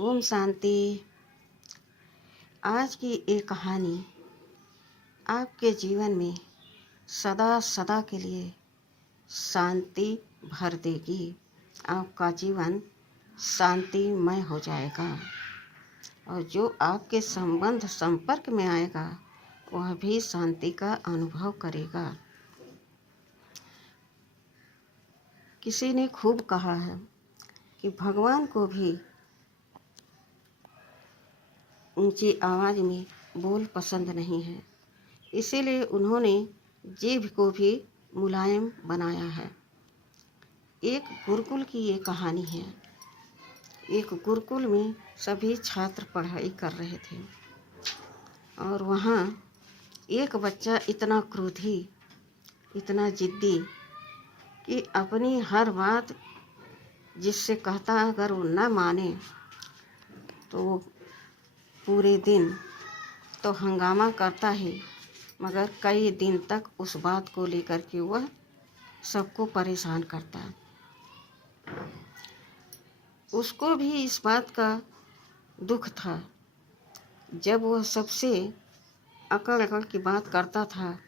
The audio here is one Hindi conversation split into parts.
ओम शांति। आज की ये कहानी आपके जीवन में सदा सदा के लिए शांति भर देगी। आपका जीवन शांतिमय हो जाएगा और जो आपके संपर्क में आएगा वह भी शांति का अनुभव करेगा। किसी ने खूब कहा है कि भगवान को भी ऊंची आवाज़ में बोल पसंद नहीं है, इसीलिए उन्होंने जीभ को भी मुलायम बनाया है। एक गुरुकुल की ये कहानी है। एक गुरुकुल में सभी छात्र पढ़ाई कर रहे थे और वहाँ एक बच्चा इतना क्रोधी, इतना जिद्दी कि अपनी हर बात जिससे कहता अगर वो न माने तो वो पूरे दिन तो हंगामा करता है, मगर कई दिन तक उस बात को लेकर के वह सबको परेशान करता। उसको भी इस बात का दुख था। जब वह सबसे अकड़ अकड़ की बात करता था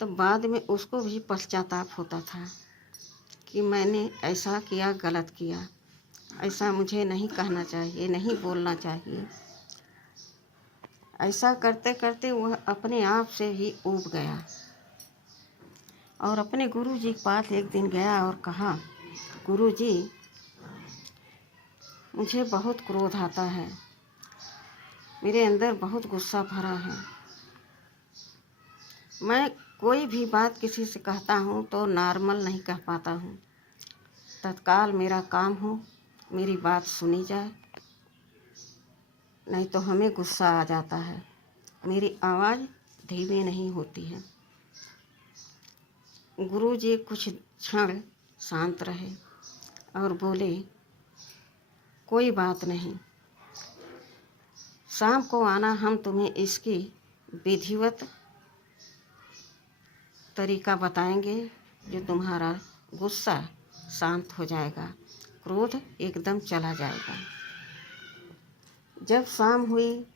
तब बाद में उसको भी पश्चाताप होता था कि मैंने ऐसा किया, गलत किया, ऐसा मुझे नहीं कहना चाहिए, नहीं बोलना चाहिए। ऐसा करते करते वह अपने आप से ही ऊब गया और अपने गुरुजी के पास एक दिन गया और कहा, गुरुजी, मुझे बहुत क्रोध आता है, मेरे अंदर बहुत गुस्सा भरा है। मैं कोई भी बात किसी से कहता हूँ तो नॉर्मल नहीं कह पाता हूँ। तत्काल मेरा काम हो मेरी बात सुनी जाए, नहीं तो हमें गुस्सा आ जाता है। मेरी आवाज़ धीमी नहीं होती है। गुरुजी कुछ क्षण शांत रहे और बोले, कोई बात नहीं, शाम को आना, हम तुम्हें इसकी विधिवत तरीका बताएंगे जो तुम्हारा गुस्सा शांत हो जाएगा, क्रोध एकदम चला जाएगा। जब शाम हुई,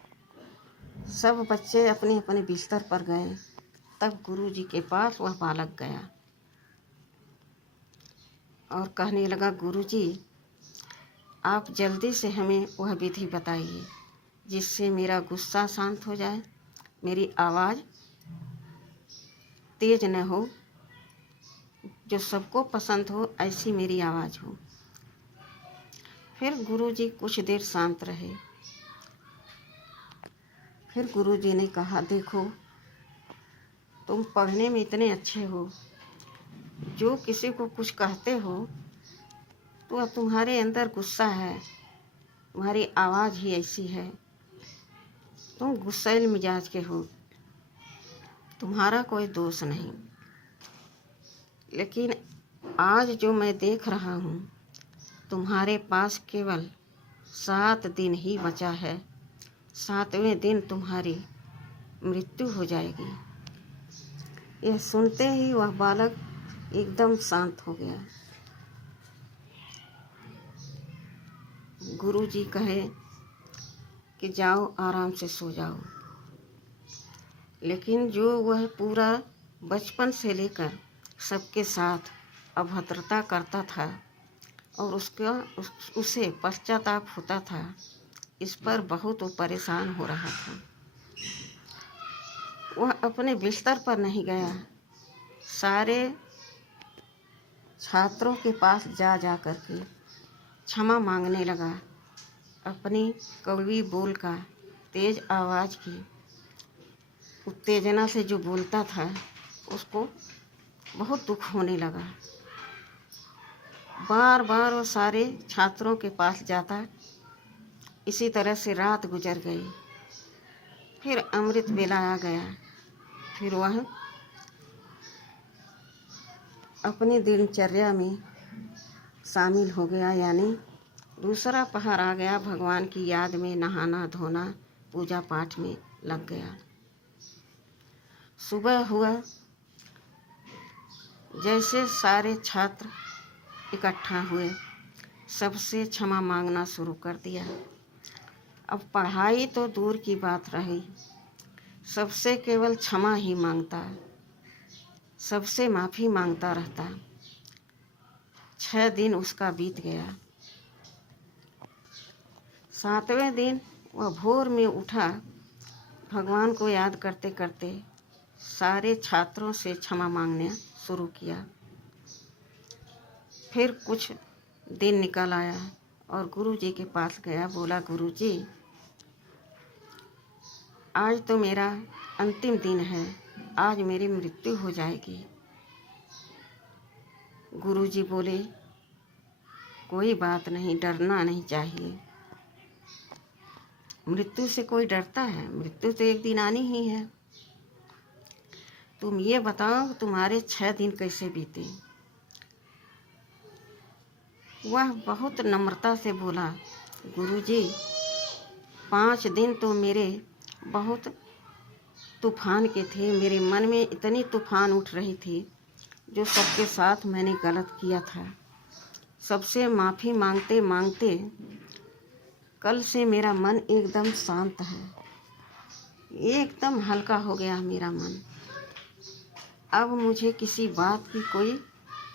सब बच्चे अपने अपने बिस्तर पर गए, तब गुरुजी के पास वह बालक गया और कहने लगा, गुरुजी, आप जल्दी से हमें वह विधि बताइए जिससे मेरा गुस्सा शांत हो जाए, मेरी आवाज़ तेज न हो, जो सबको पसंद हो ऐसी मेरी आवाज़ हो। फिर गुरुजी कुछ देर शांत रहे। फिर गुरुजी ने कहा, देखो, तुम पढ़ने में इतने अच्छे हो, जो किसी को कुछ कहते हो तो तुम्हारे अंदर गुस्सा है, तुम्हारी आवाज़ ही ऐसी है, तुम गुस्सैल मिजाज के हो, तुम्हारा कोई दोष नहीं। लेकिन आज जो मैं देख रहा हूँ, तुम्हारे पास केवल 7 दिन ही बचा है, 7वें दिन तुम्हारी मृत्यु हो जाएगी। यह सुनते ही वह बालक एकदम शांत हो गया। गुरुजी कहे कि जाओ आराम से सो जाओ। लेकिन जो वह पूरा बचपन से लेकर सबके साथ अभद्रता करता था और उसे पश्चाताप होता था, इस पर बहुत वो परेशान हो रहा था। वह अपने बिस्तर पर नहीं गया, सारे छात्रों के पास जा जा कर के क्षमा मांगने लगा। अपनी कड़वी बोल का, तेज आवाज़ की उत्तेजना से जो बोलता था, उसको बहुत दुख होने लगा। बार बार वो सारे छात्रों के पास जाता। इसी तरह से रात गुजर गई। फिर अमृत वेला आ गया। फिर वह अपनी दिनचर्या में शामिल हो गया, यानी दूसरा पहर आ गया, भगवान की याद में नहाना धोना, पूजा पाठ में लग गया। सुबह हुआ, जैसे सारे छात्र इकट्ठा हुए, सबसे क्षमा मांगना शुरू कर दिया। अब पढ़ाई तो दूर की बात रही, सबसे केवल क्षमा ही मांगता, सबसे माफ़ी मांगता रहता। 6 दिन उसका बीत गया। 7वें दिन वह भोर में उठा, भगवान को याद करते करते सारे छात्रों से क्षमा मांगना शुरू किया। फिर कुछ दिन निकल आया और गुरुजी के पास गया। बोला, गुरुजी, आज तो मेरा अंतिम दिन है, आज मेरी मृत्यु हो जाएगी। गुरुजी बोले, कोई बात नहीं, डरना नहीं चाहिए। मृत्यु से कोई डरता है? मृत्यु तो एक दिन आनी ही है। तुम ये बताओ तुम्हारे 6 दिन कैसे बीते? वह बहुत नम्रता से बोला, गुरुजी, 5 दिन तो मेरे बहुत तूफान के थे। मेरे मन में इतनी तूफान उठ रही थी, जो सबके साथ मैंने गलत किया था। सबसे माफ़ी मांगते मांगते कल से मेरा मन एकदम शांत है, एकदम हल्का हो गया मेरा मन। अब मुझे किसी बात की कोई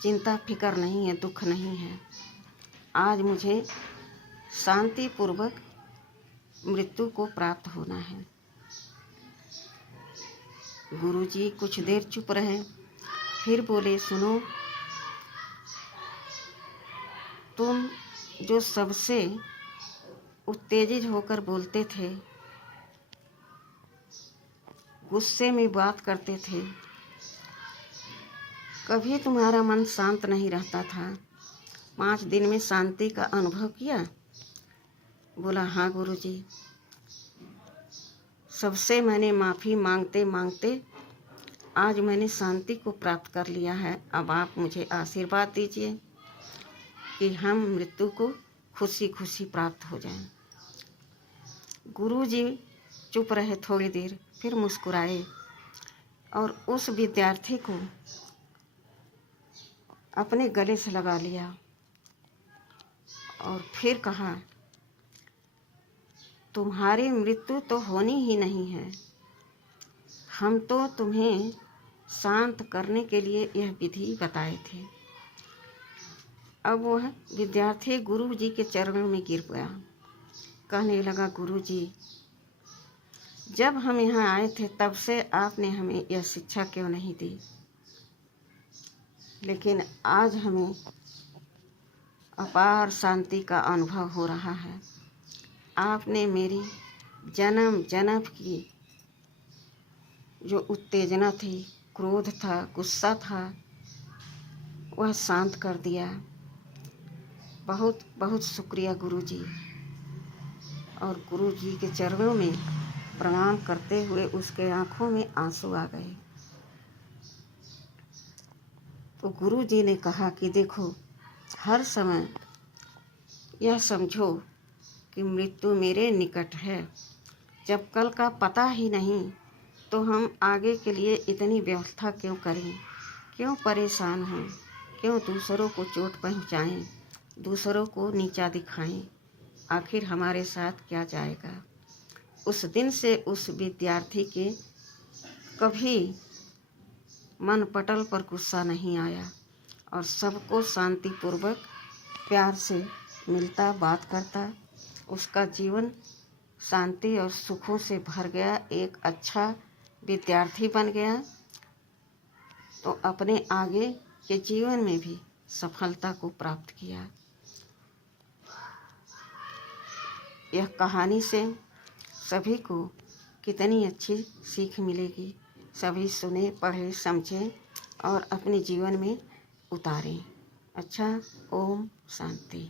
चिंता फिक्र नहीं है, दुख नहीं है। आज मुझे शांतिपूर्वक मृत्यु को प्राप्त होना है। गुरुजी कुछ देर चुप रहे, फिर बोले, सुनो, तुम जो सबसे उत्तेजित होकर बोलते थे, गुस्से में बात करते थे, कभी तुम्हारा मन शांत नहीं रहता था। 5 दिन में शांति का अनुभव किया? बोला, हाँ गुरुजी, सबसे मैंने माफ़ी मांगते मांगते आज मैंने शांति को प्राप्त कर लिया है। अब आप मुझे आशीर्वाद दीजिए कि हम मृत्यु को खुशी खुशी प्राप्त हो जाएं। गुरुजी चुप रहे थोड़ी देर, फिर मुस्कुराए और उस विद्यार्थी को अपने गले से लगा लिया और फिर कहा, तुम्हारी मृत्यु तो होनी ही नहीं है। हम तो तुम्हें शांत करने के लिए यह विधि बताए थे। अब वह विद्यार्थी गुरुजी के चरणों में गिर गया, कहने लगा, गुरुजी, जब हम यहाँ आए थे तब से आपने हमें यह शिक्षा क्यों नहीं दी? लेकिन आज हमें अपार शांति का अनुभव हो रहा है। आपने मेरी जन्म जन्म की जो उत्तेजना थी, क्रोध था, गुस्सा था, वह शांत कर दिया। बहुत बहुत शुक्रिया गुरुजी। और गुरुजी के चरणों में प्रणाम करते हुए उसके आँखों में आंसू आ गए। तो गुरुजी ने कहा कि देखो, हर समय यह समझो कि मृत्यु मेरे निकट है। जब कल का पता ही नहीं तो हम आगे के लिए इतनी व्यवस्था क्यों करें, क्यों परेशान हों, क्यों दूसरों को चोट पहुँचाएं, दूसरों को नीचा दिखाएं? आखिर हमारे साथ क्या जाएगा? उस दिन से उस विद्यार्थी के कभी मन पटल पर गुस्सा नहीं आया और सबको शांतिपूर्वक प्यार से मिलता, बात करता। उसका जीवन शांति और सुखों से भर गया, एक अच्छा विद्यार्थी बन गया। तो अपने आगे के जीवन में भी सफलता को प्राप्त किया। यह कहानी से सभी को कितनी अच्छी सीख मिलेगी। सभी सुने, पढ़े, समझें और अपने जीवन में उतारें। अच्छा, ओम शांति।